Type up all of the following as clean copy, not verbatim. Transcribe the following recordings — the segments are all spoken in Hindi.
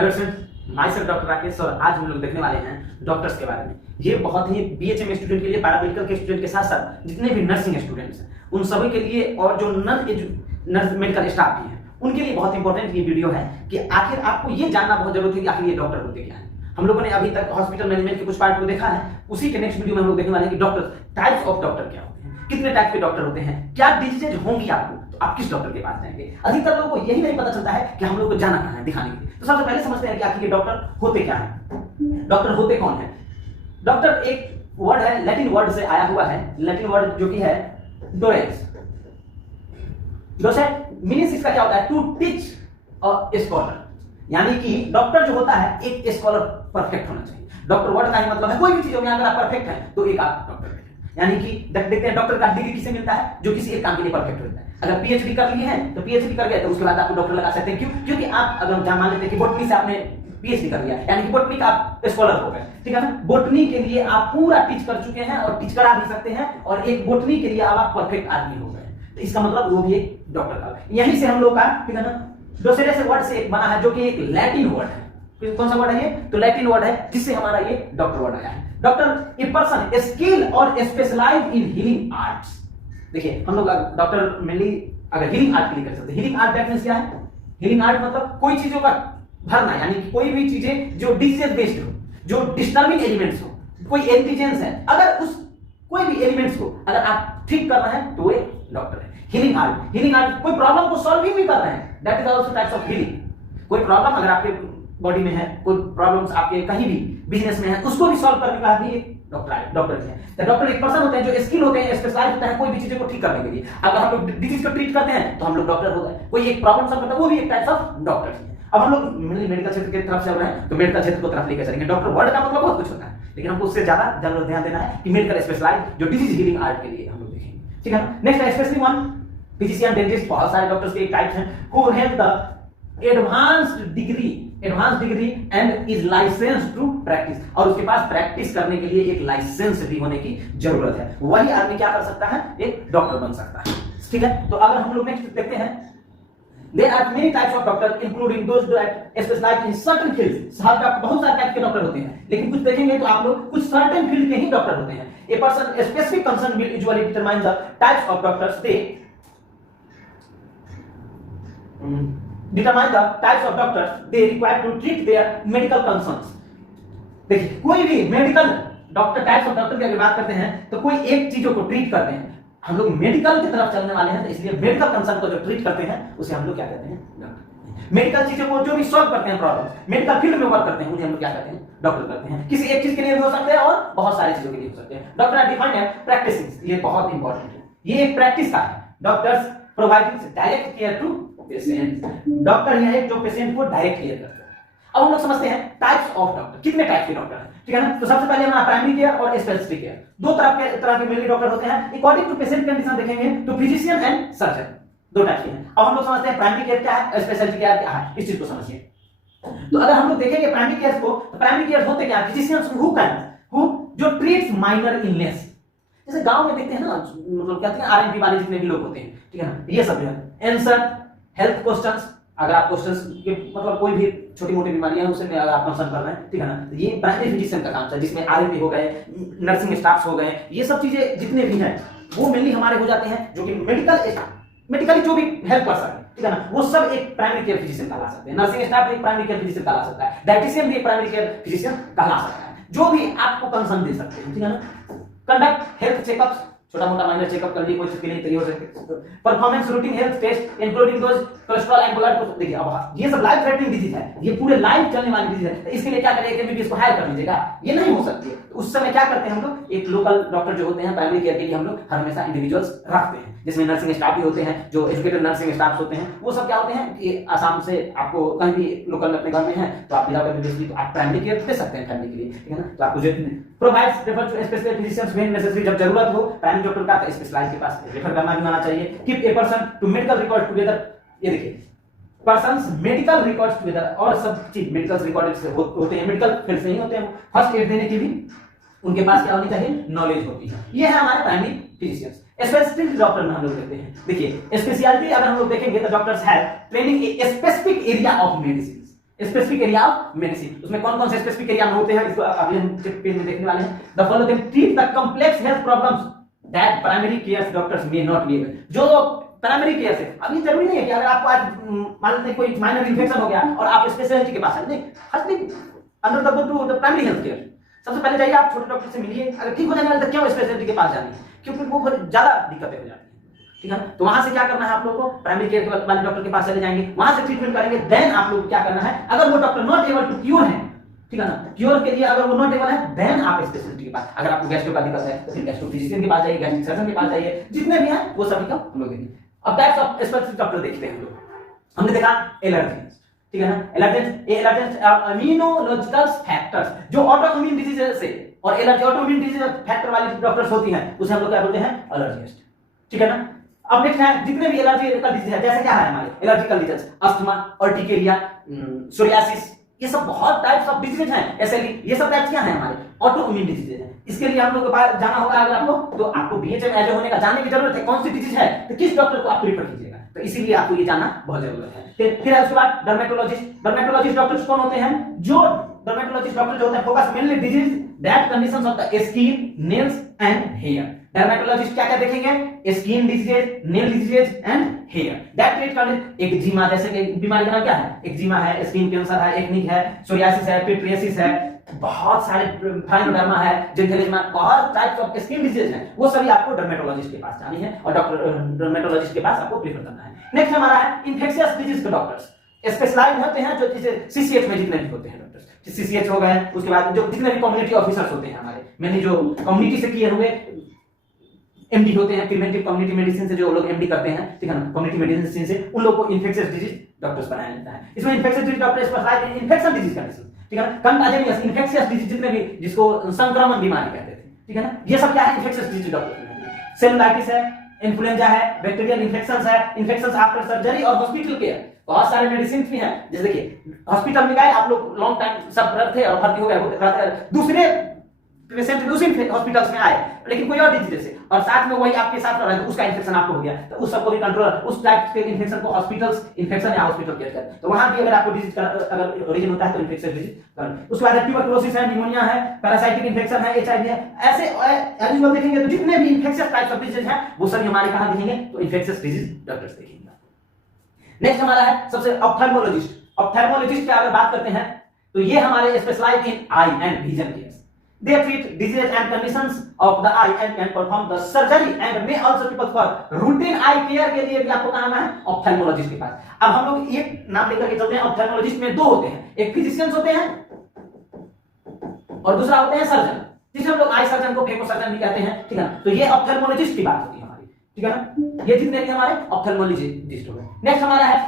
Hello friends, my self doctor Rakesh और आज हम लोग देखने वाले हैं डॉक्टर्स के बारे में। ये बहुत ही बीएचएम स्टूडेंट के लिए, पैरामेडिकल के स्टूडेंट के साथ साथ जितने भी नर्सिंग स्टूडेंट्स हैं उन सभी के लिए और जो नर्स मेडिकल स्टाफ भी हैं उनके लिए बहुत इंपॉर्टेंट ये वीडियो है कि आखिर आपको ये जानना बहुत जरूरी है कि आखिर ये डॉक्टर होते क्या है। हम लोगों ने अभी तक हॉस्पिटल मैनेजमेंट के कुछ पार्ट को देखा है, उसी के नेक्स्ट वीडियो में हम लोग देखने वाले हैं कि डॉक्टर, टाइप्स ऑफ डॉक्टर क्या होते हैं, कितने टाइप के डॉक्टर होते हैं, क्या डिजीजेज होंगी आपको, तो आप किस डॉक्टर के पास जाएंगे। अधिकतर लोगों को यही नहीं पता चलता है कि हम लोग को जाना कहाँ है दिखाने के लिए। तो सबसे पहले समझते हैं कि आखिर ये डॉक्टर होते क्या है, डॉक्टर होते कौन है। डॉक्टर एक वर्ड है, लैटिन वर्ड से आया हुआ है, लैटिन वर्ड जो कि है डोरेंस। डोसेंट मीनिंग इसका क्या होता है, टू टीच अ स्कॉलर, यानी कि डॉक्टर जो होता है एक स्कॉलर परफेक्ट होना चाहिए। डॉक्टर वर्ड का ही मतलब है कोई भी चीजों में अगर आप परफेक्ट हैं तो एक आप डॉक्टर हैं। यानी कि देखते हैं डॉक्टर का डिग्री किसे मिलता है, जो किसी एक काम के लिए परफेक्ट होता है। अगर पीएचडी कर लिए हैं तो पीएचडी कर गए तो उसके बाद आप डॉक्टर लगा सकते हैं। क्यों? क्योंकि आप अगर मान लेते हैं कि बॉटनी से आपने पीएचडी कर लिया, यानी कि बॉटनी का आप स्कॉलर हो गए, ठीक है ना। बॉटनी के लिए आप पूरा टीच कर चुके हैं और टीच करा भी सकते हैं, और एक बॉटनी के लिए आप परफेक्ट आदमी हो गए, तो इसका मतलब वो भी एक डॉक्टर का। यहीं से हम लोग का, ठीक है ना, डोसेरेस वर्ड से एक बना है जो कि एक लैटिन वर्ड है। कौन सा वर्ड है ये? तो लैटिन वर्ड है, जिससे हमारा ये डॉक्टर वर्ड आया है। डॉक्टर ए पर्सन स्किल और स्पेशलाइज इन हीलिंग आर्ट्स। देखिए हम लोग डॉक्टर मेनली अगर हीलिंग आर्ट के लिए कर सकते हैं। हीलिंग आर्ट डेफिनेशन क्या है? हीलिंग आर्ट मतलब कोई चीजों का भरना, यानी कि कोई भी चीजें जो डिजीज बेस्ड हो, जो डिस्टर्बिंग एलिमेंट्स हो, कोई एंटीजेंस है, अगर उस कोई भी एलिमेंट्स को अगर आप ठीक कर रहे हैं तो वो एक डॉक्टर है। हीलिंग आर्ट, हीलिंग आर्ट कोई प्रॉब्लम को सॉल्व भी कर रहे हैं, that is also types of healing. कोई प्रॉब्लम अगर आपके बॉडी में है, कोई प्रॉब्लम्स आपके कहीं भी बिजनेस में है, उसको भी सॉल्व करने का भी एक डॉक्टर है। तो डॉक्टर एक पर्सन होते हैं जो स्किल होते हैं, स्पेशलाइज होते हैं कोई भी चीज को ठीक करने के लिए। अगर हम लोग डिजीज को ट्रीट करते हैं तो हम लोग डॉक्टर हो गए। कोई एक प्रॉब्लम सॉल्व करता है, वो भी एक टाइप ऑफ डॉक्टर है। अब हम लोग मेडिकल क्षेत्र की तरफ चल रहे हैं तो मेडिकल क्षेत्र को तरफ लेकर चलेंगे। डॉक्टर वर्ड का मतलब बहुत कुछ होता है, लेकिन हमको उससे ज्यादा ध्यान देना है कि मेडिकल स्पेशलाइज जो डिजीज हीलिंग आर्ट के लिए हम लोग देखेंगे, ठीक है ना। नेक्स्ट है स्पेशली वन फिजिशियन, डेंटिस्ट। बहुत सारे डॉक्टर्स के टाइप्स हैं who have the advanced degree and is licensed to practise, और उसके पास प्रैक्टिस करने के लिए एक लाइसेंस भी होने की जरूरत है। वही आदमी क्या कर सकता है, एक डॉक्टर बन सकता है, ठीक है। तो अगर हम लोग नेक्स्ट देखते हैं, there are many types of doctor including those that specialize in certain fields। बहुत सारे टाइप के डॉक्टर होते हैं, लेकिन कुछ देखेंगे तो आप लोग कुछ सर्टेन फील्ड के ही डॉक्टर होते हैं। A person specific concern will usually determine the types of doctors they determine the types of doctors they require to treat their medical concerns। देखिए कोई भी medical doctor, types of doctor की अगर बात करते हैं तो कोई एक चीजों को ट्रीट करते हैं। हम लोग मेडिकल की तरफ चलने वाले हैं, तो इसलिए मेडिकल कंसर्न को जो ट्रीट करते हैं उसे हम लोग क्या कहते हैं, डॉक्टर। मेडिकल चीजों को जो भी सॉल्व करते हैं प्रॉब्लम, मेडिकल फील्ड में वर्क करते हैं, उन्हें हम लोग क्या कहते हैं, डॉक्टर करते हैं। किसी एक चीज के लिए भी हो सकते हैं और बहुत सारी चीजों के लिए हो सकते हैं। Doctor are defined as practising, ये बहुत इंपॉर्टेंट है, ये एक प्रैक्टिस का है। Doctors providing direct care to patient, doctor यह है जो पेशेंट को डायरेक्ट केयर करते हैं। अब हम लोग समझते हैं टाइप्स ऑफ डॉक्टर, कितने टाइप के डॉक्टर हैं, ठीक है ना। तो सबसे पहले हमारा प्राइमरी केयर और स्पेशलिस्ट केयर, दो तरह के मेनली डॉक्टर होते हैं। अकॉर्डिंग टू पेशेंट कंडीशन देखेंगे तो फिजिशियन एंड सर्जन, दो टाइप के हैं। अब हम लोग समझते हैं प्राइमरी केयर क्या है, स्पेशलिस्ट केयर क्या है, इस चीज को समझिए। तो अगर हम लोग देखेंगे प्राइमरी केयर को, तो प्राइमरी केयर होते क्या, फिजिशियंस हु जो ट्रीट्स माइनर इलनेस। जैसे गांव में देखते हैं ना, मतलब कहते हैं आरएमपी वाले जितने भी लोग होते हैं, ठीक है ना, ये सब है। आंसर हेल्थ क्वेश्चंस, अगर आप क्वेश्चंस के मतलब कोई भी छोटी मोटी बीमारियां हैं उसमें अगर आप कंसर्न कर रहे हैं, ठीक है ना, तो ये प्राइमरी फिजिशियन का काम है, जिसमें आरएमपी हो गए, नर्सिंग स्टाफ्स हो गए, ये सब चीजें जितने भी हैं वो मेनली हमारे हो जाते हैं, जो कि मेडिकली जो भी हेल्प कर सकते हैं, ठीक है ना, वो सब एक प्राइमरी केयर फिजिशियन कहला सकते हैं। नर्सिंग स्टाफ भी एक प्राइमरी केयर फिजिशियन कहला सकता है, डायटीशियन भी एक प्राइमरी केयर फिजिशियन कहला सकता है, जो भी आपको कंसर्न दे सकते हैं, ठीक है ना। कंडक्ट हेल्थ चेकअप्स, छोटा मोटा माइनर चेकअप कर लिए कोई चीज के लिए तैयार हो सकते हैं। Performance routine health test including those cholesterol and blood को देखिए। अब ये सब लाइफ थ्रेटनिंग डिजीज है, ये पूरे लाइफ चलने वाली डिजीज है, तो इसके लिए क्या करें, एक एमबीबीएस को हायर कर लीजिएगा, ये नहीं हो सकती है। तो उस समय क्या करते हैं हम लोग, एक लोकल डॉक्टर जो होते हैं प्राइमरी केयर के लिए हम लोग हमेशा इंडिविजुअल्स रखते हैं, जिसमें नर्सिंग स्टाफ भी होते हैं, जो एजुकेटेड नर्सिंग स्टाफ होते हैं। वो सब क्या होते हैं कि आसाम से आपको कहीं भी लोकल अपने घर में है तो आप विदाउट एमबीबीएस तो आप प्राइमरी केयर दे सकते हैं फैमिली के लिए, ठीक है ना। तो आपको जो provides refer to specialist physicians when necessary, जब जरूरत हो प्राइमरी डॉक्टर का तो स्पेशलाइज के पास रेफर करना भी आना चाहिए। Keep a person to medical record together, ये देखिए पर्सन्स मेडिकल रिकॉर्ड्स टुगेदर, और सब चीज मेडिकल रिकॉर्ड्स होते हैं, मेडिकल फील्ड से ही होते हैं। फर्स्ट एड देने की भी उनके पास क्या होनी चाहिए, नॉलेज होती है। ये है हमारे प्राइमरी फिजिशियंस। स्पेशलिस्ट डॉक्टर में हम लोग देखते हैं, देखिए स्पेशलिटी अगर हम लोग देखेंगे तो doctors have training a specific area of medicine. Specific area of medicine. उसमें कौन कौन से स्पेसिफिक एरिया में होते हैं इसको अगले हम पेज में देखने वाले हैं। The follow them treat the complex health problems that primary care doctors may not be able. जो प्राइमरी केयर से, अब ये जरूरी नहीं है कि अगर आपको आज मान लेते कोई माइनर इन्फेक्शन हो गया और आप स्पेशलिस्ट के पास आए, नहीं, firstly under the two the primary health care. सबसे पहले जाइए आप छोटे डॉक्टर से मिलिए, अगर ठीक हो जाने वाला तो क्यों स्पेशलिस्ट के पास जानी है, क्योंकि वो ज्यादा दिक्कतें हो जाती है, ठीक है। तो वहां से क्या करना है आप लोगों को, प्राइमरी केयर वाले डॉक्टर के पास चले जाएंगे, वहां से ट्रीटमेंट करेंगे। देन आप लोग क्या करना है, अगर वो doctor not able to cure है, ठीक है ना, क्योर के लिए अगर वो नॉट एबल है, देन आप स्पेशलिस्ट के पास, अगर आपको गैस्ट्रो का दिक्कत है तो फिर गैस्ट्रो फिजिशियन के पास जाइए, गैस्ट्रिक सर्जन के पास जाइए, जितने भी हैं वो सभी का हम लोग देखेंगे। अब टाइप्स ऑफ स्पेशलिस्ट डॉक्टर देखते हैं हम लोग। हमने देखा एलर्जेंस, ठीक है ना, एलर्जेंस इम्यूनोलॉजिकल फैक्टर्स, जो ऑटोइम्यून डिजीज से और एलर्जी ऑटोइम्यून डिजीज फैक्टर वाली डॉक्टर्स होती हैं उसे हम लोग क्या बोलते हैं, एलर्जिस्ट, ठीक है ना। अब नेक्स्ट है जितने भी एलर्जिकल डिजीज है, जैसे क्या है हमारे allergical disease, asthma, urticaria, psoriasis, ये सब बहुत टाइप्स ऑफ डिजीज हैं। एसएलई, ये सब टाइप्स क्या हैं हमारे, ऑटोइम्यून डिजीज हैं। इसके लिए हम लोग के पास जाना होगा, अगर आपको तो आपको बीएचएम एजो होने का जानने की जरूरत है, कौन सी डिजीज है तो किस डॉक्टर को आप प्रीफर कीजिएगा, तो इसीलिए आपको ये जानना बहुत जरूरत है। फिर है उसके बाद डर्मेटोलॉजिस्ट डॉक्टर्स कौन होते हैं, जो डर्मेटोलॉजिस्ट डॉक्टर जो होते हैं focus mainly disease that conditions of the skin, nails and hair. Dermatologist क्या क्या देखेंगे, skin disease, nail disease and hair that treat condition. Eczema जैसे कि बीमारी का नाम क्या है, एक्जिमा है, स्किन कैंसर है, एक्निक है, सोरियासिस है, पिट्रियासिस है, बहुत सारे फाइनोडर्मा है, जिंथेलिज्मा, बहुत टाइप्स ऑफ स्किन डिजीज हैं, वो सभी आपको डर्मेटोलॉजिस्ट के पास जानी है और डर्मेटोलॉजिस्ट के पास आपको प्रेफर करना है। नेक्स्ट हमारा है इन्फेक्शियस डिजीज के डॉक्टर्स, स्पेशलाइज्ड होते हैं, जो जैसे सीसीएच में जितने भी होते हैं डॉक्टर्स, सीसीएच हो गए, उसके बाद जो जितने भी कम्युनिटी ऑफिसर्स होते हैं हमारे, मैंने जो कम्युनिटी से किए हुए एमडी होते हैं, प्रिवेंटिव कम्युनिटी मेडिसिन से जो लोग एमडी करते हैं, ठीक है ना, कम्युनिटी मेडिसिन से उन लोगों को इन्फेक्शियस डिजीज डॉक्टर्स बनाया जाता है। इसमें इन्फेक्शियस डिजीज डॉक्टर स्पेशलाइज्ड इन इन्फेक्शन डिजीज कंडीशन, ठीक है ना, कंटाजियस इन्फेक्शियस डिजीज जितने भी, जिसको संक्रमण बीमारी कहते थे, ठीक है ना, ये सब क्या है इन्फेक्शियस डिजीज डॉक्टर। सेलुलाइटिस है, इन्फ्लुएंजा है, बैक्टीरियल इन्फेक्शंस है, इन्फेक्शंस आफ्टर सर्जरी और हॉस्पिटल केयर, बहुत सारे मेडिसिन भी हैं। जैसे देखिए हॉस्पिटल में गए आप लोग, लॉन्ग टाइम सब थे और भर्ती हो गए, दूसरे पेशेंट दूसरे हॉस्पिटल्स में आए लेकिन कोई और डिजीज से, और साथ में वही आपके साथ रहा है तो उसका इन्फेक्शन आपको हो गया, तो उस सबको भी कंट्रोल, उस टाइप के इन्फेक्शन को हॉस्पिटल्स इन्फेक्शन या हॉस्पिटल केयर करते हैं। तो वहां भी अगर आपको डिजीज का अगर ओरिजिन होता है तो इन्फेक्शियस डिजीज। उसके बाद ट्यूबरकुलोसिस है, निमोनिया है, पैरासाइटिक इन्फेक्शन है, एचआईवी है, ऐसे एलिजिबल देखेंगे तो जितने भी इन्फेक्शियस टाइप्स ऑफ डिजीज हैं वो सभी हमारे कहां दिखेंगे, तो इन्फेक्शियस डिजीज डॉक्टर्स देखेंगे। नेक्स्ट हमारा है सबसे ऑप्थेल्मोलॉजिस्ट। ऑप्थेल्मोलॉजिस्ट की अगर बात करते हैं तो ये हमारे specialise in eye and vision care. They treat diseases and conditions of the eye and can perform the surgery and may also people for routine eye care के लिए भी आपको कहाँ आना है, ऑप्थेल्मोलॉजिस्ट के पास। अब हम लोग एक नाम लेकर के चलते हैं, ऑप्थेल्मोलॉजिस्ट में दो होते हैं, एक फिजिशियंस होते हैं और दूसरा होते हैं सर्जन, जिसे हम लोग आई सर्जन को फेको सर्जन भी कहते हैं, ठीक है ना। तो ये ऑप्थेल्मोलॉजिस्ट की बात होती है हमारी, ठीक है ना, ये जितने भी हमारे ऑप्थेल्मोलॉजिस्ट हो गए। नेक्स्ट हमारा है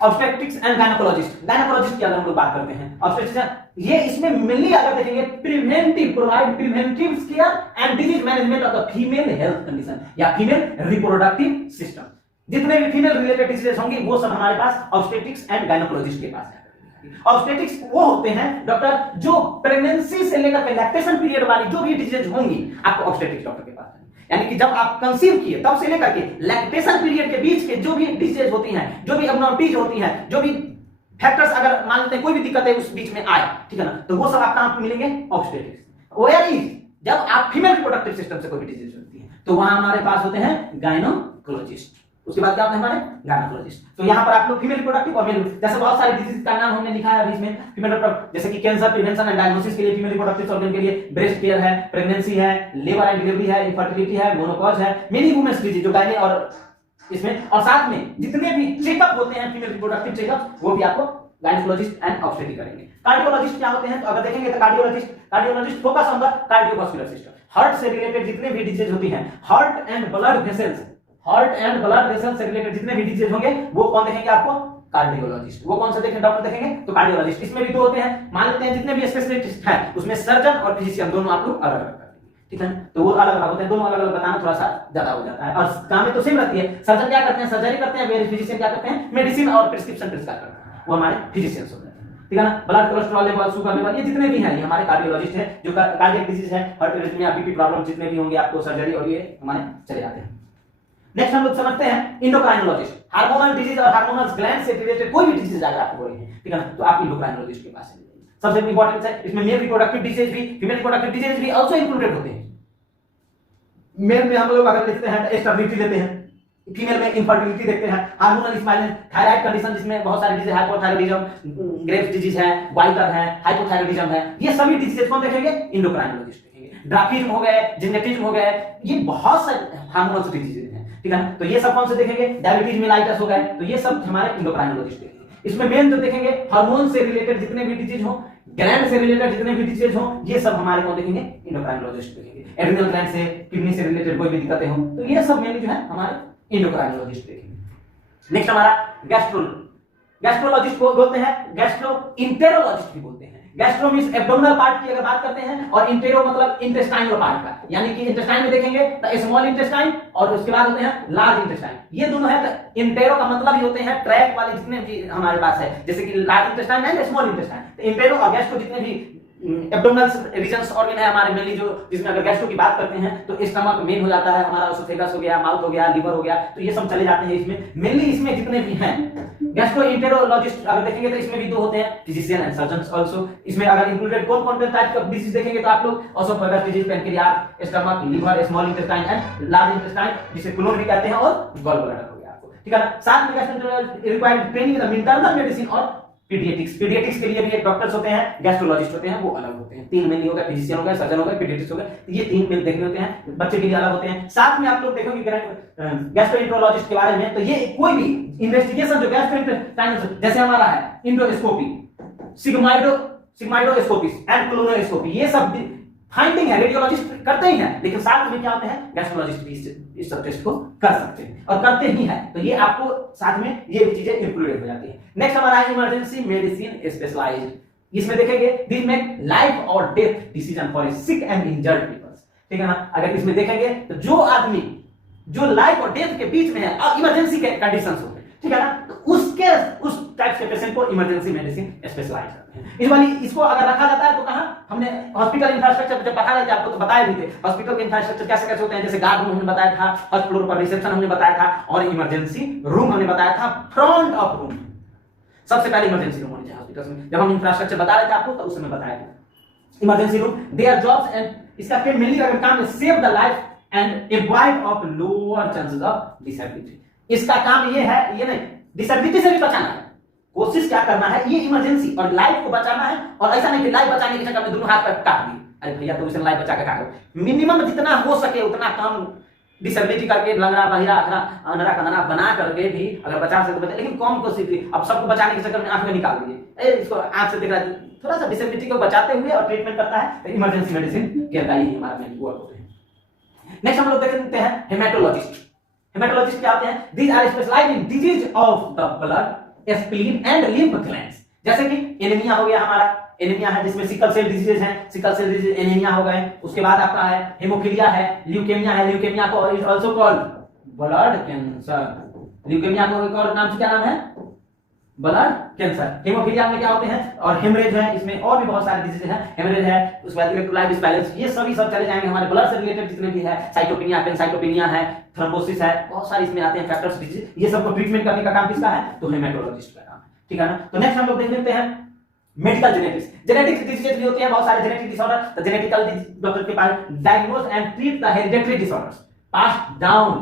ऑब्स्टेट्रिक्स एंड गायनेकोलॉजिस्ट। गायनेकोलॉजिस्ट की अगर हम लोग बात करते हैं, ऑब्स्टेट्रिक्स ये इसमें मेनली अगर देखेंगे preventive, provide preventive care and disease management of the female health condition या फीमेल रिप्रोडक्टिव सिस्टम। जितने भी फीमेल रिलेटेड डिजीजेस होंगे वो सब हमारे पास ऑब्स्टेट्रिक्स एंड गायनेकोलॉजिस्ट के पास है। ऑब्स्टेट्रिक्स वो होते हैं डॉक्टर जो प्रेगनेंसी से लेकर के लैक्टेशन पीरियड वाली जो भी डिजीज होंगी आपको ऑब्स्टेट्रिक्स डॉक्टर के पास, यानी कि जब आप कंसीव किए तब से लेकर के लैक्टेशन पीरियड के बीच के जो भी डिजीज होती हैं, जो भी एब्नॉर्मलिटीज होती हैं, जो भी फैक्टर्स अगर मान लेते हैं कोई भी दिक्कत है उस बीच में आए, ठीक है ना, तो वो सब आप कहां मिलेंगे, ऑब्स्टेट्रिक्स। वेयरएज जब आप फीमेल रिप्रोडक्टिव सिस्टम से कोई भी डिजीज होती है तो वहां हमारे पास होते हैं गायनोकोलॉजिस्ट। उसके बाद क्या होता है हमारे गायनेकोलॉजिस्ट। तो यहाँ पर आप लोग फीमेल रिप्रोडक्टिव और मेल, जैसे बहुत सारे डिजीज का नाम हमने लिखा है अभी इसमें, फीमेल रिप्रोडक्टिव जैसे कि कैंसर प्रिवेंशन एंड डायग्नोसिस के लिए फीमेल रिप्रोडक्टिव सर्जन के लिए ब्रेस्ट केयर है, प्रेगनेंसी है, लेबर एंड डिलीवरी है, इनफर्टिलिटी है, मोनोपॉज है, मेनी वुमेन्स डिजीज जो गायने और इसमें, और साथ में जितने भी चेकअप होते हैं फीमेल रिप्रोडक्टिव चेकअप वो भी आपको गायनेकोलॉजिस्ट एंड ऑब्स्टेट्रिक करेंगे। कार्डियोलॉजिस्ट क्या होते हैं, तो अगर देखेंगे तो cardiologist focus on the cardiovascular system, heart से रिलेटेड जितने भी डिजीज होती हैं, हार्ट एंड ब्लड वेसल्स से रिलेटेड जितने भी डिजीज होंगे वो कौन देखेंगे आपको, कार्डियोलॉजिस्ट। वो कौन सा देखेंगे डॉक्टर देखेंगे, तो कार्डियोलॉजिस्ट। इसमें भी दो होते हैं, मान लेते हैं जितने भी स्पेशलिस्ट हैं उसमें सर्जन और फिजिशियन दोनों आप लोग अलग अलग कर देंगे, ठीक है, तो वो अलग अलग होते हैं, दोनों अलग अलग बताना थोड़ा सा ज्यादा हो जाता है और काम में तो सेम रहती है। सर्जन क्या करते हैं, सर्जरी करते हैं, वेयर फिजिशियन क्या करते हैं, मेडिसिन और प्रिस्क्रिप्शन प्रिस्क्राइब करते हैं, वो हमारे फिजिशियंस होते हैं, ठीक है ना। Blood cholesterol level, sugar level, ये जितने भी हैं ये हमारे कार्डियोलॉजिस्ट हैं। जो कार्डियक डिजीज है, हार्ट अरिथमिया, बीपी प्रॉब्लम जितने भी होंगे आपको सर्जरी और ये हमारे चले जाते हैं। नेक्स्ट हम लोग समझते हैं इंडोक्राइनोलॉजिस्ट। हार्मोनल डिजीज और हार्मोनल ग्लैंड से रिलेटेड कोई भी डिजीज अगर आपको बोलेंगे, ठीक है ना, तो आप इंडोक्राइनोलॉजिस्ट के पास चले जाइए। सबसे इंपॉर्टेंट है इसमें मेल रिप्रोडक्टिव डिजीज भी, फीमेल रिप्रोडक्टिव डिजीज भी आल्सो इंक्लूडेड होते हैं। मेल में हम लोग अगर लेते हैं स्टेबिलिटी लेते हैं, फीमेल में इनफर्टिलिटी देखते हैं, हार्मोनल इंबैलेंस, थायराइड कंडीशन जिसमें बहुत सारे डिजीज, हाइपोथायराइडिज्म, ग्रेव्स डिजीज है, वाइटर है, हाइपोथायराइडिज्म है, ये सभी डिजीज कौन देखेंगे? इंडोक्राइनोलॉजिस्ट देखेंगे। ड्राफिज्म हो गए, जेनेटिज्म हो गए, ये बहुत सारे हार्मोनल डिजीज हैं, ठीक है ना, तो ये सब कौन से देखेंगे? डायबिटीज मेलाइटस हो गए, तो ये सब हमारे इंडोक्राइनोलॉजिस्ट देखेंगे। इसमें मेन जो देखेंगे हार्मोन से रिलेटेड जितने भी डिजीज हो, ग्लैंड से रिलेटेड जितने भी डिजीज हो, ये सब हमारे कौन देखेंगे? इंडोक्राइनोलॉजिस्ट देखेंगे। एड्रिनल ग्लैंड से, किडनी से रिलेटेड कोई भी दिक्कतें हो, तो ये सब मेनली जो है हमारे इंडोक्राइनोलॉजिस्ट देखेंगे। नेक्स्ट हमारा गैस्ट्रोलॉजिस्ट को बोलते हैं, गैस्ट्रोइंटेरोलॉजिस्ट भी बोलते हैं। गैस्ट्रो मींस एब्डोमिनल पार्ट की अगर बात करते हैं, और इंटेरो मतलब इंटेस्टाइनल पार्ट का, यानी कि इंटेस्टाइन में देखेंगे तो स्मॉल इंटेस्टाइन और उसके बाद होते हैं लार्ज इंटेस्टाइन, ये दोनों है। तो इंटेरो का मतलब ही होते हैं ट्रैक वाले जितने भी हमारे पास है, जैसे कि लार्ज इंटेस्टाइन है, स्मॉल इंटेस्टाइन। तो इंटेरो और गैस्ट्रो जितने भी एब्डोमिनल रीजन्स ऑर्गन है हमारे मेनली, जो जिसमें अगर गैस्ट्रो की बात करते हैं तो स्टमक मेन हो जाता है हमारा, एसोफेगस हो गया, माउथ हो गया, लिवर हो गया, तो ये सब चले जाते हैं इसमें। मेनली इसमें जितने भी हैं गैस्ट्रोइंटेरोलॉजिस्ट अगर देखेंगे तो इसमें भी दो होते हैं, फिजिशियन एंड सर्जन आल्सो। इसमें अगर इंक्लूडेड कौन टाइप का डिजीज देखेंगे तो आप लोग oesophagus disease, pancreas, stomach, liver, small intestine and large intestine, जिसे कोलोन भी कहते हैं, और गॉल ब्लैडर हो गया आपको, ठीक है ना। साथ में gastroenterologist required training in internal medicine और पीडियाट्रिक्स के लिए भी एक डॉक्टर्स होते हैं, गैस्ट्रोलॉजिस्ट होते हैं, वो अलग होते हैं। तीन मेनली हो गए, फिजिशियन हो गए, सर्जन हो गए, पीडियाट्रिक्स हो गए, ये तीन मेन देखने होते हैं, बच्चे के लिए अलग होते हैं। साथ में आप लोग देखोगे गैस्ट्रोइंटेरोलॉजिस्ट के बारे में, तो ये कोई भी इन्वेस्टिगेशन जो गैस्ट्रोइंटेस्टाइनल, जैसे हमारा है इंडोस्कोपी, सिग्माइडोस्कोपी एंड कोलोनोस्कोपी, ये सब फाइंडिंग है, रेडियोलॉजिस्ट करते ही हैं, लेकिन साथ में क्या होते हैं? गैस्ट्रोलॉजिस्ट भी इस सब टेस्ट को कर सकते हैं और करते ही हैं, तो ये आपको साथ में ये भी चीजें इंक्लूडेड हो जाती हैं। नेक्स्ट हमारा है इमरजेंसी मेडिसिन स्पेशलाइज्ड। इसमें देखेंगे this make life or death decision for a sick and injured peoples, ठीक है ना। अगर इसमें देखेंगे तो जो आदमी जो लाइफ और डेथ के बीच में है, अब इमरजेंसी के कंडीशंस होते हैं, ठीक है ना, तो उस टाइप के पेशेंट को इमरजेंसी मेडिसिन स्पेशलाइज करते हैं। इस वाली इसको अगर रखा जाता है तो कहां? हमने हॉस्पिटल इंफ्रास्ट्रक्चर जब पढ़ा था आपको तो बताया भी थे, हॉस्पिटल के इंफ्रास्ट्रक्चर कैसे कैसे होते हैं, जैसे गार्ड रूम हमने बताया था, फर्स्ट फ्लोर पर रिसेप्शन हमने बताया था, और इमरजेंसी रूम हमने बताया था, फ्रंट ऑफ रूम सबसे पहले इमरजेंसी रूम होनी चाहिए हॉस्पिटल में। जब हम इंफ्रास्ट्रक्चर बता रहे थे आपको तो उस समय बताया था emergency room, their jobs and इसका मेनली अगर काम है save the life and avoid of lower chances of disability. इसका काम ये है, ये नहीं डिसेबिलिटी से भी बचाना है, कोशिश क्या करना है, ये इमरजेंसी और लाइफ को बचाना है, और ऐसा नहीं कि लाइफ बचाने के चक्कर में दोनों हाथ पर काट दिए, अरे भैया तो इसे लाइफ बचा के काटो। मिनिमम जितना हो सके उतना काम डिसेबिलिटी करके, लंगड़ा बहिरा अनरा कंगना बना करके भी अगर बचा सके तो बचा, लेकिन कम कोशिश। अब सबको बचाने के चक्कर में आंख में निकाल दिए, इसको आंख से दिख रहा है, थोड़ा सा डिसेबिलिटी को बचाते हुए और ट्रीटमेंट करता है, तो इमरजेंसी मेडिसिन केयर का ही हमारा मेन वर्क होते हैं। नेक्स्ट हम लोग देखते हैं हेमेटोलॉजिस्ट। हेमेटोलॉजिस्ट क्या होते हैं? These are specialised in disease of the blood, spleen and lymph glands. जैसे कि एनीमिया हो गया हमारा, एनीमिया है जिसमें सिकल सेल डिजीज है, सिकल सेल डिजीज एनीमिया हो गए। उसके बाद आपका है हेमोफीलिया है, ल्यूकेमिया है, ल्यूकेमिया को is also called blood cancer. Leukaemia को एक और नाम से क्या नाम है? Blood cancer. हेमोफीलिया में क्या होते हैं? और हेमरेज है, इसमें और भी बहुत सारे डिजीज हैं, हेमरेज है, उसके बाद इलेक्ट्रोलाइट डिसबैलेंस, ये सभी सब चले जाएंगे हमारे ब्लड से रिलेटेड जितने भी है, साइटोपिनिया, पेनसाइटोपिनिया है, थ्रोम्बोसिस है, बहुत सारे इसमें आते हैं फैक्टर्स डिजीज, ये सबको ट्रीटमेंट करने का काम किसका है? तो हेमेटोलॉजिस्ट का काम है, ठीक है ना। तो नेक्स्ट हम लोग देख लेते हैं मेडिकल जेनेटिक्स। जेनेटिक्स डिजीजेस भी होती है बहुत सारे जेनेटिक डिसऑर्डर, तो जेनेटिकल डॉक्टर के पास diagnose and treat the hereditary disorders passed down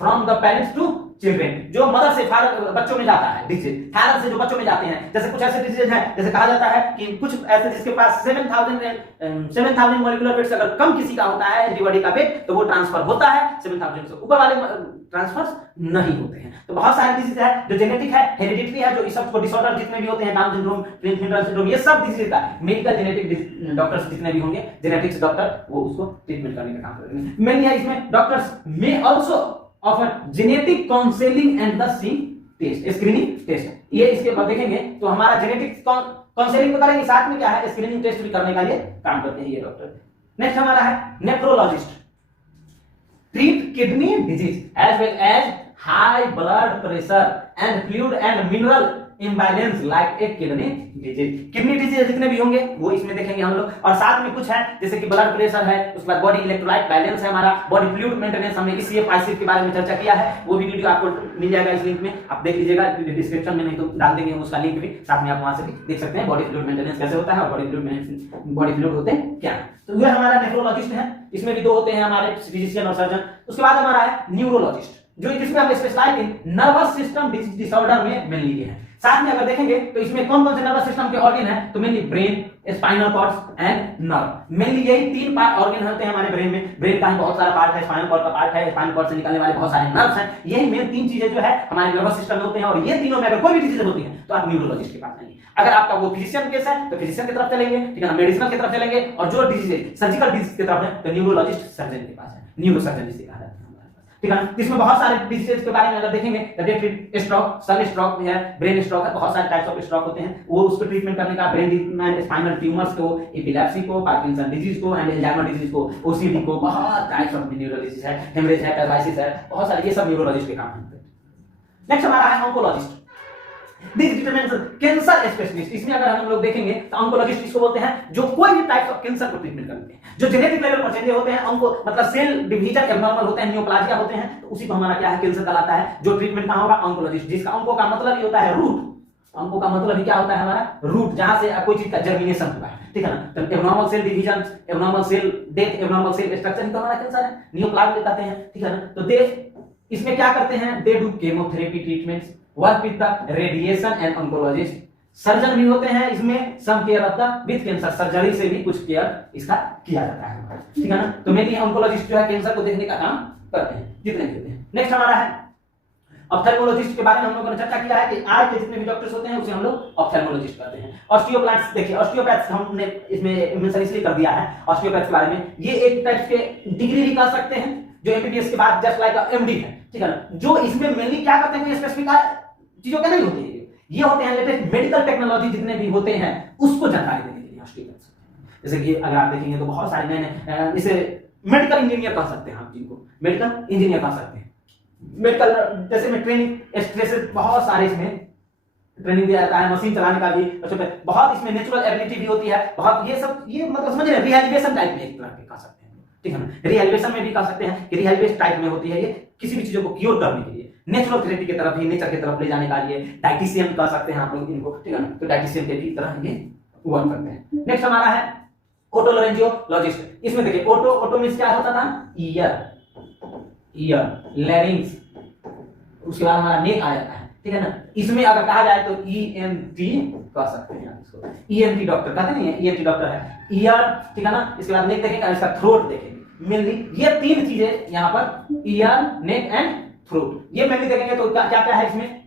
from the parents to children, जो मदर से फादर बच्चों में जाता है डिजीज, फादर से जो बच्चों में जाते हैं। जैसे कुछ ऐसे डिजीज हैं, जैसे कहा जाता है कि कुछ ऐसे जिसके पास 7000 मॉलिक्यूलर वेट से अगर कम किसी का होता है एंटीबॉडी का वेट, तो वो ट्रांसफर होता है, 7000 से ऊपर वाले ट्रांसफर्स नहीं होते हैं। तो बहुत सारे डिजीज है जो जेनेटिक है, हेरिडिटरी है, जो इस सब डिसऑर्डर जितने भी होते हैं, डाउन सिंड्रोम, क्लिंटन सिंड्रोम, ये सब डिजीज का मेडिकल जेनेटिक डॉक्टर्स जितने भी होंगे, जेनेटिक्स डॉक्टर, वो उसको ट्रीटमेंट करने का काम करेंगे। मेनली है इसमें doctors may also offer genetic counselling and the screening test. ये इसके बाद देखेंगे तो हमारा जेनेटिक काउंसलिंग तो करेंगे, साथ में क्या है स्क्रीनिंग टेस्ट भी करने का ये काम करते हैं ये डॉक्टर। नेक्स्ट हमारा है nephrologist, treat kidney disease as well as high blood pressure and fluid and mineral imbalance like a kidney disease. Kidney disease जितने भी होंगे वो इसमें देखेंगे हम लोग। और साथ में कुछ है जैसे कि ब्लड प्रेशर है, उसके बाद बॉडी इलेक्ट्रोलाइट बैलेंस है, हमारा बॉडी फ्लूइड मेंटेनेंस, हमने इसी पाइसिप के बारे में चर्चा किया है, वो भी वीडियो आपको मिल जाएगा इस लिंक में, आप देख लीजिएगा डिस्क्रिप्शन में, नहीं तो डाल देंगे उसका लिंक भी, साथ में आप वहां से भी देख सकते हैं बॉडी फ्लूइड मेंटेनेंस कैसे होता है और बॉडी फ्लूइड होते हैं क्या। तो ये हमारा नेफ्रोलॉजिस्ट है, इसमें भी दो होते हैं हमारे फिजिशियन और सर्जन। उसके बाद हमारा है न्यूरोलॉजिस्ट, जो जिसमें हम specialise in nervous system disorder में मेनली है। साथ में अगर देखेंगे तो इसमें कौन कौन से नर्वस सिस्टम के ऑर्गन है, तो mainly brain, spinal cords and nerve, mainly यही तीन पार्ट ऑर्गन होते हैं हमारे ब्रेन में। ब्रेन का ही बहुत सारा पार्ट है, स्पाइनल कॉर्ड का पार्ट है, स्पाइनल कॉर्ड से निकलने वाले बहुत सारे नर्व्स हैं, यही मेन तीन चीजें जो है हमारे नर्वस सिस्टम में होते हैं। और ये तीनों में अगर कोई भी डिजीज होती है तो आप न्यूरोलॉजिस्ट के पास जाएंगे। अगर आपका वो फिजिशियन केस है तो फिजिशियन की तरफ चलेंगे, ठीक है ना, मेडिसिनल की तरफ चलेंगे, और जो डिजीज सर्जिकल डिजीज की तरफ है तो न्यूरोलॉजिस्ट सर्जन के पास है, न्यूरो सर्जन जिसे कहा जाता है, ठीक है ना। इसमें बहुत सारे डिजीजेस के बारे में अगर देखेंगे तो डेट स्ट्रोक, सन स्ट्रोक है, ब्रेन स्ट्रोक है, बहुत सारे टाइप्स ऑफ स्ट्रोक होते हैं, वो उसको ट्रीटमेंट करने का ब्रेन स्पाइनल ट्यूमर्स को, एपिलेप्सी को, पार्किंसन डिजीज को एंड अल्जाइमर डिजीज को, ओसीडी को, बहुत टाइप्स ऑफ न्यूरोलॉजिस्ट है, हेमरेज है, पैरालिसिस है, बहुत सारे ये सब न्यूरोलॉजिस्ट के काम हैं। नेक्स्ट हमारा है oncologist, this determines cancer specialist. इसमें अगर हम लोग देखेंगे तो ऑन्कोलॉजिस्ट इसको बोलते हैं जो कोई भी टाइप्स ऑफ कैंसर को ट्रीटमेंट करते हैं, जो जेनेटिक लेवल पर चेंज होते हैं, उनको मतलब सेल डिवीजन एब्नॉर्मल होते हैं, नियोप्लाजिया होते हैं, तो उसी को हमारा क्या है, कैंसर कहलाता है। जो ट्रीटमेंट कहां होगा, ऑन्कोलॉजिस्ट, जिसका ऑन्को का मतलब ही होता है रूट, ऑन्को का मतलब ही क्या होता है हमारा रूट, जहां से कोई चीज का जर्मिनेशन हुआ है, ठीक है ना। तो abnormal cell division, abnormal cell death, abnormal cell structure ही तो हमारा कैंसर है, नियोप्लाजिया कहते हैं, ठीक है ना। तो दे इसमें क्या करते हैं, they do chemotherapy treatments, work with the radiation and oncologist, surgeon भी होते हैं इसमें, some care of the with cancer, surgery से भी कुछ केयर इसका किया जाता है, ठीक है ना। तो मेनली ऑन्कोलॉजिस्ट जो है कैंसर को देखने का काम करते हैं, जितने भी होते हैं। नेक्स्ट हमारा है ऑप्थेल्मोलॉजिस्ट, के बारे में हम लोगों ने चर्चा किया है कि आज के जितने भी डॉक्टर्स होते हैं उसे हम लोग ऑप्थेल्मोलॉजिस्ट कहते हैं। ऑस्टियोपैथ्स देखिए, ऑस्टियोपैथ्स हमने इसमें मेंशन इसलिए कर दिया है ऑस्टियोपैथ्स के बारे में, ये एक टाइप के डिग्री भी कह सकते हैं जो एमबीबीएस के बाद जस्ट लाइक एमडी है, ठीक है ना। जो इसमें मेनली क्या करते हैं, स्पेसिफिक चीजों के नहीं होते हैं, ये होते हैं लेटेस्ट मेडिकल टेक्नोलॉजी जितने भी होते हैं उसको जानकारी देने के लिए ऑस्टियोपैथ्स। जैसे कि अगर आप देखेंगे तो बहुत सारे नए इसे मेडिकल इंजीनियर कह सकते हैं हम, जिनको मेडिकल इंजीनियर कह सकते हैं। मेडिकल जैसे में ट्रेनिंग स्ट्रेसेस बहुत सारे इसमें ट्रेनिंग दिया जाता है, मशीन चलाने का भी, बहुत इसमें नेचुरल एबिलिटी भी होती है, बहुत ये सब ये मतलब समझ रहे हैं, रिहैबिलिटेशन टाइप में एक तरह के कह सकते हैं, ठीक है ना। रिहैबिलिटेशन में भी कह सकते हैं कि रिहैबिलिटेशन टाइप में होती है, ये किसी भी चीजों को क्योर करने के लिए, नेचुरल थेरेपी की तरफ ही, नेचर की तरफ ले जाने का लिए डाइटिशियन कह सकते हैं आप लोग इनको, ठीक है ना। तो डाइटिशियन के भी तरह ये वर्क करते हैं। नेक्स्ट हमारा है ओटोलैरिंजियोलॉजिस्ट। इसमें देखिए ओटो मींस क्या होता था, ईयर, लैरिंग्स, उसके बाद हमारा नेक आ जाता है, ठीक है ना। इसमें अगर कहा जाए तो ईएनटी कह सकते हैं इसको, ईएनटी डॉक्टर कहते नहीं है, ईएनटी डॉक्टर है, ईयर, ठीक है ना। इसके बाद नेक देखेंगे, इसका थ्रोट देखेंगे, मेनली ये तीन चीजें यहाँ पर, ईयर, नेक एंड थ्रोट, ये मेनली देखेंगे तो क्या क्या है इसमें,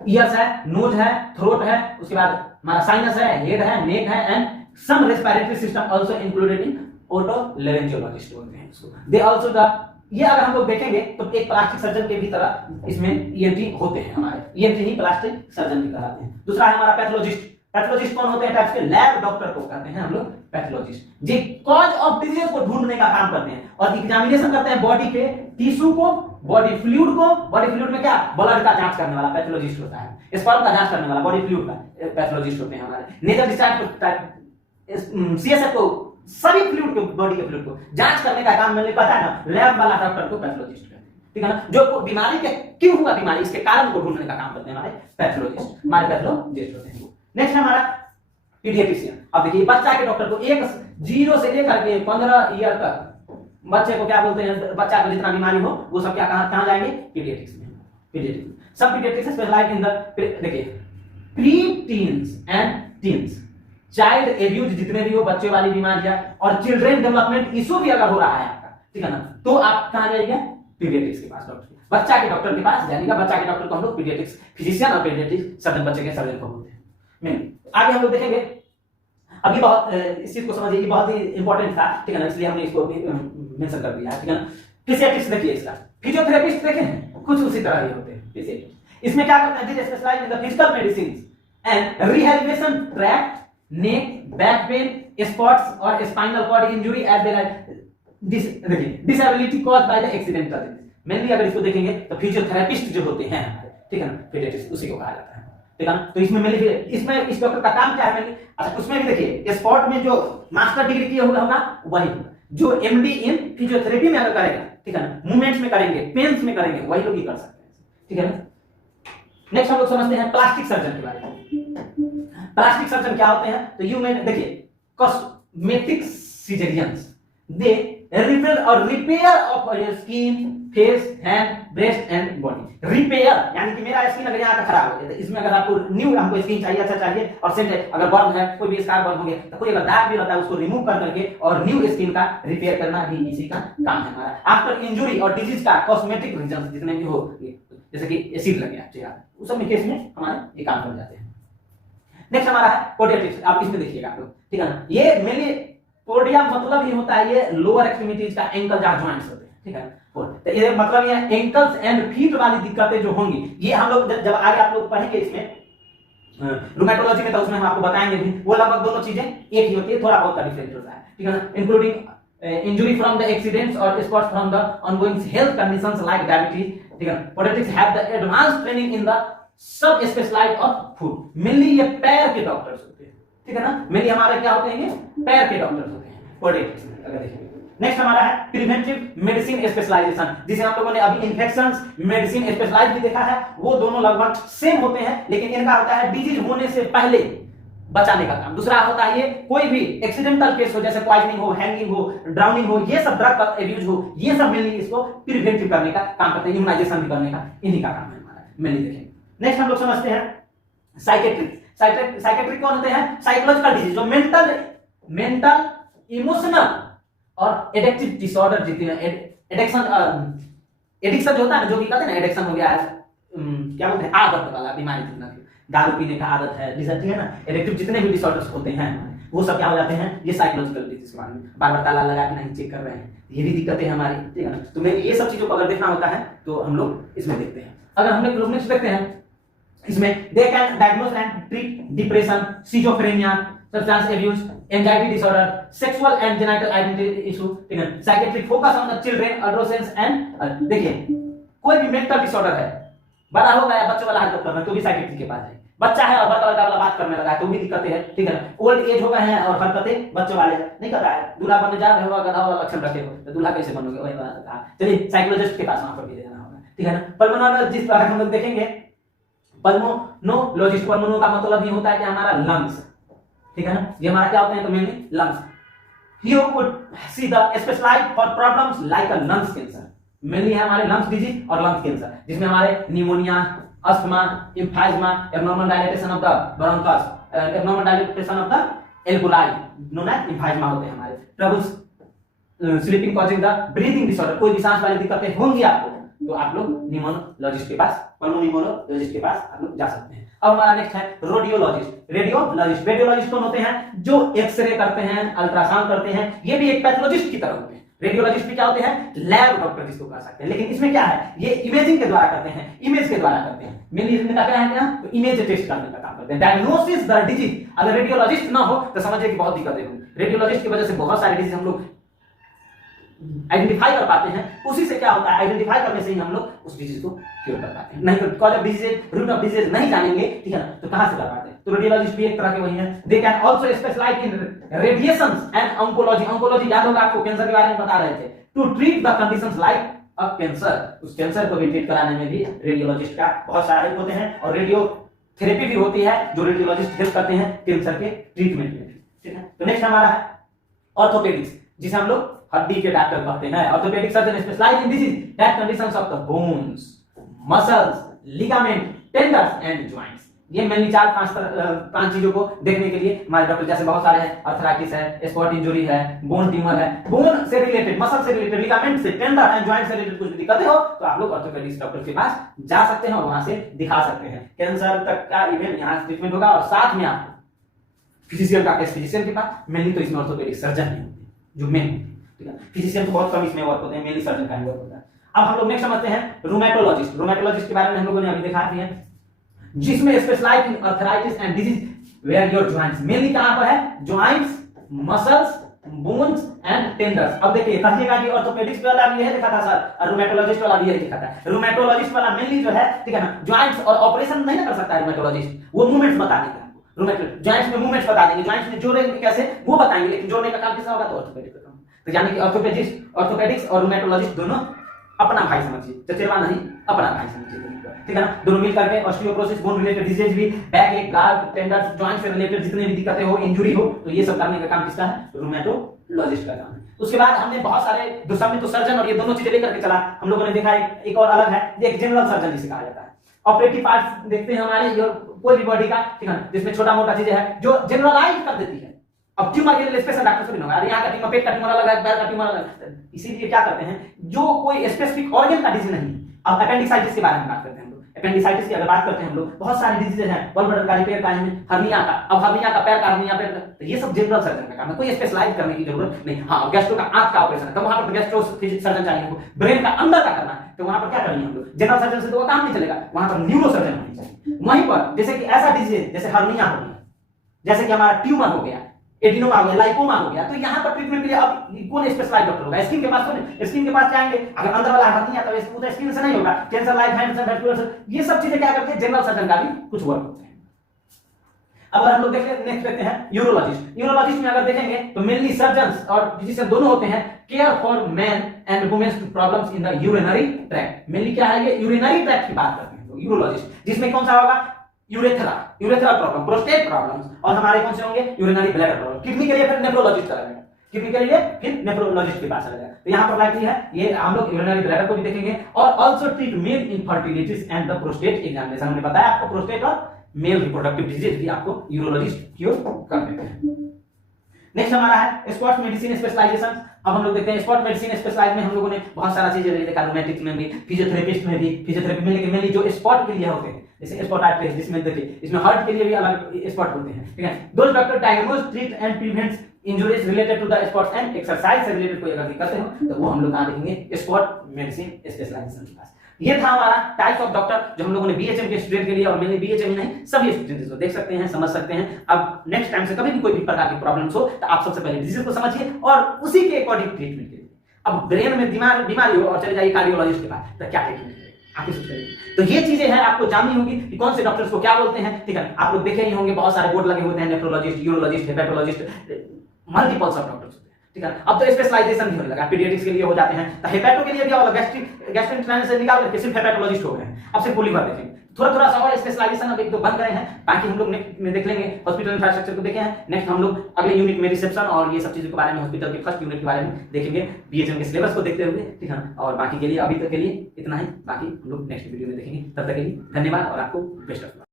ईयर्स है, नोज है, थ्रोट है, उसके बाद हमारा साइनस है, हेड है, नेक है and some respiratory system also included in otolaryngologist बोलते हैं इसको। दे आल्सो द, ये अगर हम लोग देखेंगे तो एक प्लास्टिक सर्जन के भी तरह इसमें ईएनटी होते हैं हमारे, ईएनटी ही प्लास्टिक सर्जन भी कहलाते हैं। दूसरा है हमारा पैथोलॉजिस्ट। पैथोलॉजिस्ट कौन होते हैं, टाइप्स के लैब डॉक्टर को कहते हैं हम लोग पैथोलॉजिस्ट, जो कॉज ऑफ डिजीज को ढूंढने का काम करते हैं और एग्जामिनेशन करते हैं बॉडी के टिश्यू को, बॉडी फ्लूइड को, बॉडी फ्लूइड में क्या, ब्लड का जांच करने वाला पैथोलॉजिस्ट होता है, स्पर्म का जांच करने वाला बॉडी फ्लूइड का पैथोलॉजिस्ट होते हैं हमारे। नेजल डिस्चार्ज को, सीएसएफ को, सभी फ्लूइड को, बॉडी के फ्लूइड को जांच करने का काम मैंने पता है ना, लैब वाला डॉक्टर को पैथोलॉजिस्ट कहते हैं, ठीक है ना। जो बीमारी के क्यों हुआ बीमारी, इसके कारण को ढूंढने का काम करते हैं हमारे पैथोलॉजिस्ट, हमारे पैथोलॉजिस्ट होते हैं। नेक्स्ट हमारा पीडियाट्रिशियन। अब देखिए बच्चा के डॉक्टर को, एक 0 से लेकर के 15 ईयर तक बच्चे को क्या बोलते हैं, बच्चा को जितना बीमारी हो वो सब क्या कहां जाएंगे, पीडियाट्रिक्स में। पीडियाट्रिक्स सब पीडियाट्रिक्स स्पेशलाइज इन द, देखिए pre teens and teens, child abuse जितने भी हो, बच्चे वाली बीमारियां और चिल्ड्रन डेवलपमेंट इशू भी अगर हो रहा है आपका, ठीक है ना, तो आप कहां जाइएगा, पीडियाट्रिक्स के पास, डॉक्टर बच्चा के डॉक्टर के पास जाइएगा। बच्चा के डॉक्टर को हम लोग पीडियाट्रिक्स फिजिशियन और पीडियाट्रिक्स सर्जन, बच्चे के सर्जन को बोलते हैं। आगे हम लोग देखेंगे, अभी बहुत इस चीज को समझिए, ये बहुत ही इंपॉर्टेंट था, ठीक है ना, इसलिए हमने इसको मेंशन कर दिया है, ठीक है ना। फिजियोथेरेपिस्ट देखिए, इसका फिजियोथेरेपिस्ट देखें कुछ उसी तरह ही होते हैं फिजियोथेरेपिस्ट। इसमें क्या करते हैं, they specialise in the physical medicine and rehabilitation tract, neck, back pain, sports और spinal cord injury as well as disability caused by the accidental. Mainly अगर इसको देखेंगे तो फिजियोथेरेपिस्ट जो होते हैं, ठीक है ना, फिजियोथेरेपिस्ट उसी को कहा जाता है। ठीक है ना। तो इसमें मेनली इसमें इस डॉक्टर का काम क्या है मेनली, अच्छा उसमें भी देखिए स्पॉट में जो मास्टर डिग्री किया होगा वही होगा, जो एमडी इन फिजियोथेरेपी में अगर करेगा, ठीक है ना, मूवमेंट्स में करेंगे, पेन्स में करेंगे, वही लोग ही कर सकते हैं, ठीक है ना। नेक्स्ट हम लोग समझते हैं प्लास्टिक सर्जन के बारे में। प्लास्टिक सर्जन क्या होते हैं, तो यू में देखिए कॉस्मेटिक सर्जन्स, दे रिपेयर और repair of skin, face, hand, breast and body. Repair यानी कि मेरा स्किन अगर यहाँ का खराब हो गया, तो इसमें अगर आपको न्यू हमको स्किन चाहिए, अच्छा चाहिए, और सेम अगर बर्न है, कोई भी स्कार बर्न हो गया, तो कोई अगर दाग भी रहता है उसको रिमूव कर करके और न्यू स्किन का रिपेयर करना भी इसी का काम है हमारा। आफ्टर इंजुरी और डिजीज का कॉस्मेटिक रीजन जितने भी हो, जैसे कि एसिड लग गया चेहरा, उस सब में केस में हमारे ये काम कर जाते हैं। नेक्स्ट हमारा है पोडियाट्रिक्स, आप इसमें देखिएगा आप लोग, ठीक है ना। ये मेनली पोडिया मतलब ये होता है ये लोअर एक्सट्रीमिटीज का एंकल जहां जॉइंट्स होते हैं, ठीक है। तो ये मतलब ये एंकल्स एंड फीट वाली दिक्कतें जो होंगी, ये हम लोग जब आगे आप लोग पढ़ेंगे इसमें रूमेटोलॉजी में, तो उसमें हम आपको बताएंगे भी, वो लगभग दोनों चीजें एक ही होती है, थोड़ा बहुत का डिफरेंस होता है, ठीक है ना। Including injury from the accidents और sports from the ongoing health conditions like diabetes, ठीक है। Podiatrists have the advance training in the subspecialised of foot. Mainly ये पैर के डॉक्टर्स होते हैं, ठीक है ना। मेनली हमारे क्या होते हैं, ये पैर के डॉक्टर्स होते हैं पोडियाट्रिक्स में, अगर देखिए। नेक्स्ट हमारा है प्रिवेंटिव मेडिसिन स्पेशलाइजेशन, जिसे हम लोगों ने अभी इन्फेक्शंस मेडिसिन स्पेशलाइज भी देखा है, वो दोनों लगभग सेम होते हैं, लेकिन इनका होता है डिजीज होने से पहले बचाने का काम। दूसरा होता है ये कोई भी एक्सीडेंटल केस हो, जैसे पॉइजनिंग हो, हैंगिंग हो, ड्राउनिंग हो, ये सब ड्रग का एब्यूज हो, ये सब मेनली इसको प्रिवेंटिव करने का काम करते हैं, इम्यूनाइजेशन भी करने का इन्हीं का काम है हमारा, मेनली देखेंगे। नेक्स्ट हम लोग समझते हैं साइकेट्रिक। साइकेट्रिक कौन होते हैं, साइकोलॉजिकल डिजीज जो मेंटल इमोशनल और एडिक्टिव डिसऑर्डर जितने एडिक्शन जो होता है ना, जो भी कहते हैं ना एडिक्शन हो गया है, क्या बोलते हैं आदत वाला बीमारी, जितना दारू पीने का आदत है, ठीक है ना, एडिक्टिव जितने भी डिसऑर्डर्स होते हैं वो सब क्या हो जाते हैं, ये साइकोलॉजिकल डिजीज के बारे में। बार बार ताला लगा के नहीं चेक कर रहे हैं, ये भी दिक्कतें हमारी, ठीक है ना। तो मैं ये सब चीजों को अगर देखना होता है तो हम लोग इसमें देखते हैं। अगर हम लोग नेक्स्ट देखते हैं इसमें, they can diagnose and treat depression, schizophrenia, substance abuse, anxiety disorder, sexual and genital identity issue, ठीक है। Psychiatric focus on the children, adolescents and देखिए कोई भी मेंटल डिसऑर्डर है, बड़ा हो गया बच्चों वाला हरकत करना, तो भी साइकेट्रिक के पास है। बच्चा है और बड़का वाला बात करने लगा है, तो भी दिक्कतें हैं, ठीक है। ओल्ड एज हो गए हैं और हरकतें बच्चों वाले नहीं करता है, दूल्हा बनने जा रहे हो, गधा वाला लक्षण रखे हो, तो दूल्हा कैसे बनोगे, वही बात कहा। चलिए साइकोलॉजिस्ट के पास वहां पर भी देना होगा, ठीक है ना। पल्मोनोलॉजिस्ट पर हम लोग देखेंगे, पल्मोनोलॉजिस्ट, पल्मोनो का मतलब ये होता है कि हमारा लंग्स, ठीक है ना, ये हमारा क्या होते हैं, तो mainly lungs. He would see the specialized for problems like a lungs cancer, mainly है हमारे लंग्स डिजीज और लंग्स कैंसर, जिसमें हमारे pneumonia, asthma, emphysema, abnormal dilatation of the bronchus, abnormal dilatation of the alveoli known as emphysema होते हैं हमारे। Troubles sleeping causing the breathing disorder, कोई भी सांस वाली दिक्कतें होंगी आपको, तो आप लोग निमोनोलॉजिस्ट के पास, पल्मोनिमोनोलॉजिस्ट के पास आप लोग जा सकते हैं। अब हमारा नेक्स्ट है रेडियोलॉजिस्ट। रेडियोलॉजिस्ट कौन होते हैं, जो एक्सरे करते हैं, अल्ट्रासाउंड करते हैं, ये भी एक पैथोलॉजिस्ट की तरह होते हैं। रेडियोलॉजिस्ट भी क्या होते हैं, लैब डॉक्टर जिसको कर सकते हैं, लेकिन इसमें क्या है, ये इमेजिंग के द्वारा करते हैं, इमेज के द्वारा करते हैं। मेनली इसमें क्या है क्या, तो इमेज टेस्ट करने का काम करते हैं, डायग्नोसिस द डिजीज। अगर रेडियोलॉजिस्ट ना हो तो समझिए कि बहुत दिक्कतें होंगी। रेडियोलॉजिस्ट की वजह से बहुत सारे डिजीज हम लोग आइडेंटिफाई कर पाते हैं, उसी से क्या होता है, आइडेंटिफाई करने से ही हम लोग उस डिजीज को क्योर कर पाते हैं। नहीं तो cause of disease, root of disease नहीं जानेंगे, ठीक है ना, तो कहां से कर पाते हैं। तो रेडियोलॉजिस्ट भी एक तरह के वही हैं। They can also specialise in radiations and oncology. Oncology याद होगा आपको, कैंसर के बारे में बता रहे थे, to treat the conditions like a cancer. उस कैंसर को भी ट्रीट कराने में भी रेडियोलॉजिस्ट का बहुत सारे हेल्प होते हैं, और रेडियो थेरेपी भी होती है जो रेडियोलॉजिस्ट हेल्प करते हैं कैंसर के ट्रीटमेंट में, ठीक है। तो नेक्स्ट हमारा है ऑर्थोपेडिक्स, जिसे हम लोग हड्डी के डॉक्टर कहते हैं। Orthopaedic surgeon specialise in disease that conditions of the bones, muscles, ligament, tenders and joints. ये मेनली चार पांच चीजों को देखने के लिए हमारे डॉक्टर जैसे बहुत सारे हैं, अर्थराइटिस है, स्पॉट इंजरी है, बोन ट्यूमर है, बोन से रिलेटेड, मसल से रिलेटेड, लिगामेंट से, टेंडर एंड जॉइंट से रिलेटेड कुछ भी दिक्कतें हो तो आप लोग ऑर्थोपेडिक डॉक्टर के पास जा सकते हैं और वहां से दिखा सकते हैं। कैंसर तक का इवन यहां ट्रीटमेंट होगा, और साथ में आप फिजिशियन का केस फिजिशियन के पास, मेनली तो इसमें ऑर्थोपेडिक सर्जन ही होते हैं जो मेन, ठीक है। फिजिशियन तो बहुत कम इसमें वर्क होते हैं, मेनली सर्जन का वर्क होता है। अब हम लोग नेक्स्ट समझते हैं रूमेटोलॉजिस्ट। रूमेटोलॉजिस्ट के बारे में हम लोगों ने अभी देखा है, जिसमें specialise in arthritis and disease where your joints. Mainly कहां पर है, joints, muscles bones and tenders. अब देखिए कहिएगा कि ऑर्थोपेडिक्स वाला भी यही लिखा था सर, और रूमेटोलॉजिस्ट वाला भी यही लिखा था। रूमेटोलॉजिस्ट वाला मेनली जो है, ठीक है ना, जॉइंट्स और ऑपरेशन नहीं ना कर सकता है रूमेटोलॉजिस्ट, वो मूवमेंट्स बता देगा आपको। रूमेटोलॉजिस्ट जॉइंट्स में मूवमेंट्स बता देंगे, जॉइंट्स में जोड़ेंगे कैसे वो बताएंगे, लेकिन जोड़ने का काम किसका होगा, तो ऑर्थोपेडिक का काम। तो यानी कि ऑर्थोपेडिक्स और रूमेटोलॉजिस्ट दोनों अपना भाई समझिए, चचेरवा नहीं, अपना भाई समझिए, ठीक है ना। दोनों मिल करके ऑस्टियोपोरोसिस, बोन रिलेटेड डिजीज भी, बैक एक, गार्ड, टेंडर्स, जॉइंट से रिलेटेड जितने भी दिक्कतें हो, इंजरी हो, तो ये सब करने का काम किसका है, रूमेटोलॉजिस्ट का काम है। उसके बाद हमने बहुत सारे दूसरे तो सर्जन और ये दोनों चीजें लेकर के चला, हम लोगों ने देखा एक और अलग है, एक जनरल सर्जन जिसे कहा जाता है। ऑपरेटिव पार्ट्स देखते हैं हमारे कोई भी बॉडी का, ठीक है, जिसमें छोटा मोटा चीजें है जो जनरलाइज कर देती है। अब ट्यूमर के लिए स्पेशल डॉक्टर से भी होगा, यहाँ का ट्यूमर, पेट का ट्यूमर अलग है, पैर का ट्यूमर अलग है, इसीलिए क्या करते हैं, जो कोई स्पेसिफिक ऑर्गन का डिजीज नहीं। अब अपेंडिसाइटिस के बारे में बात करते हैं हम लोग, अपेंडिसाइटिस की अगर बात करते हैं हम लोग, बहुत सारी डिजीजेज हैं, बल ब्लडर का, रिपेयर का, हर्निया का, अब हर्निया का, पैर का हर्निया, पेट का, तो ये सब जनरल सर्जन का काम है, कोई स्पेशलाइज करने की जरूरत नहीं। हाँ, गैस्ट्रो का, आंख का ऑपरेशन है तो वहां पर गैस्ट्रो सर्जन चाहिए हमको, ब्रेन का अंदर का करना है तो वहां पर क्या करेंगे हम लोग, जनरल सर्जन से तो वो काम नहीं चलेगा, वहां पर न्यूरो सर्जन होनी चाहिए। वहीं पर जैसे कि ऐसा डिजीज जैसे हर्निया हो गया, जैसे कि हमारा ट्यूमर हो गया, एडिनोमा हो गया, लाइपोमा हो गया, तो यहाँ पर ट्रीटमेंट के लिए अब कौन स्पेशलाइज्ड डॉक्टर होगा, स्किन के पास, तो स्किन के पास जाएंगे, अगर अंदर वाला हर्निया तो वो तो स्किन से नहीं होगा, कैंसर, लाइफ हाइड्रोस, ये सब चीजें क्या करते हैं, जनरल सर्जन का भी कुछ वर्क होते हैं। अब हम लोग नेक्स्ट देखते हैं यूरोलॉजिस्ट। यूरोलॉजिस्ट में अगर देखेंगे तो मेनली सर्जन्स और फिजिशियन दोनों होते हैं, care for man and women's problems in the urinary tract. Mainly क्या है, ये यूरिनरी ट्रैक्ट की बात करते हैं तो यूरोलॉजिस्ट, जिसमें कौन सा होगा, यूरेथ्रा प्रॉब्लम, प्रोस्टेट प्रॉब्लम्स, और हमारे कौन से होंगे, यूरिनरी ब्लैडर प्रॉब्लम। किडनी के लिए फिर नेफ्रोलॉजिस्ट चला जाएगा, किडनी के लिए फिर नेफ्रोलॉजिस्ट के पास चला जाएगा। तो यहाँ पर लाइकली है ये हम लोग यूरिनरी ब्लैडर को भी देखेंगे, और also treat male infertilities and the prostate examination. हमने बताया आपको प्रोस्टेट और मेल रिप्रोडक्टिव डिजीज भी आपको यूरोलॉजिस्ट क्योर कर देते हैं। नेक्स्ट हमारा है स्पोर्ट्स मेडिसिन स्पेशलाइजेशन। अब हम लोग देखते हैं स्पोर्ट्स मेडिसिन स्पेशलाइज में हम लोगों ने बहुत सारा चीजें देखा, रोमेटिक्स में भी, फिजियोथेरेपिस्ट में भी, फिजियोथेरेपी में मेनली जो स्पोर्ट के लिए होते हैं, जैसे स्पोर्टाइटिस, जिसमें देखिए इसमें हार्ट के लिए भी अलग स्पोर्ट होते हैं, ठीक है। Those doctor diagnose, treat and prevents injuries related to the sports and exercise से रिलेटेड कोई अगर दिक्कतें हो तो वो हम लोग कहां देखेंगे, स्पोर्ट मेडिसिन स्पेशलाइजेशन के पास। ये था हमारा टाइप्स ऑफ डॉक्टर जो हम लोगों ने बीएचएम के स्टूडेंट के लिए, और मेनली बीएचएम ही नहीं सभी स्टूडेंट इसको देख सकते हैं, समझ सकते हैं। अब नेक्स्ट टाइम से कभी भी कोई भी प्रकार की प्रॉब्लम्स हो तो आप सबसे पहले डिजीज को समझिए और उसी के अकॉर्डिंग ट्रीटमेंट कीजिए। अब ब्रेन में बीमारी हो और चले जाइए कार्डियोलॉजिस्ट के पास, तो क्या ट्रीटमेंट आप सोच रहे हैं। तो ये चीजें हैं आपको जाननी होगी कि कौन से डॉक्टर्स को क्या बोलते हैं, ठीक है। आप लोग देखे ही होंगे बहुत सारे बोर्ड लगे होते हैं, nephrologist, urologist, hepatologist, multiples of doctors, ठीक है। अब तो स्पेशलाइजेशन भी होने लगा, पीडियाट्रिक्स के लिए हो जाते हैं, तो हेपेटो के लिए भी और गैस्ट्रोएंटेरोलॉजिस्ट से निकाल करके सिर्फ हेपेटोलॉजिस्ट हो गए हैं, अब सिर्फ लिवर देखेंगे। थोड़ा सा और स्पेशलाइजेशन अब एक दो बन गए हैं, बाकी हम लोग नेक्स्ट में देख लेंगे। हॉस्पिटल इंफ्रास्ट्रक्चर को देखे हैं, नेक्स्ट हम लोग अगले यूनिट में रिसेप्शन और ये सब चीजों के बारे में, हॉस्पिटल के फर्स्ट यूनिट के बारे में देखेंगे, बीएचएम के सिलेबस को देखते हुए, ठीक है। और बाकी के लिए अभी तक के लिए इतना ही, बाकी हम लोग नेक्स्ट वीडियो में देखेंगे। तब तक के लिए धन्यवाद और आपको बेस्ट ऑफ लक।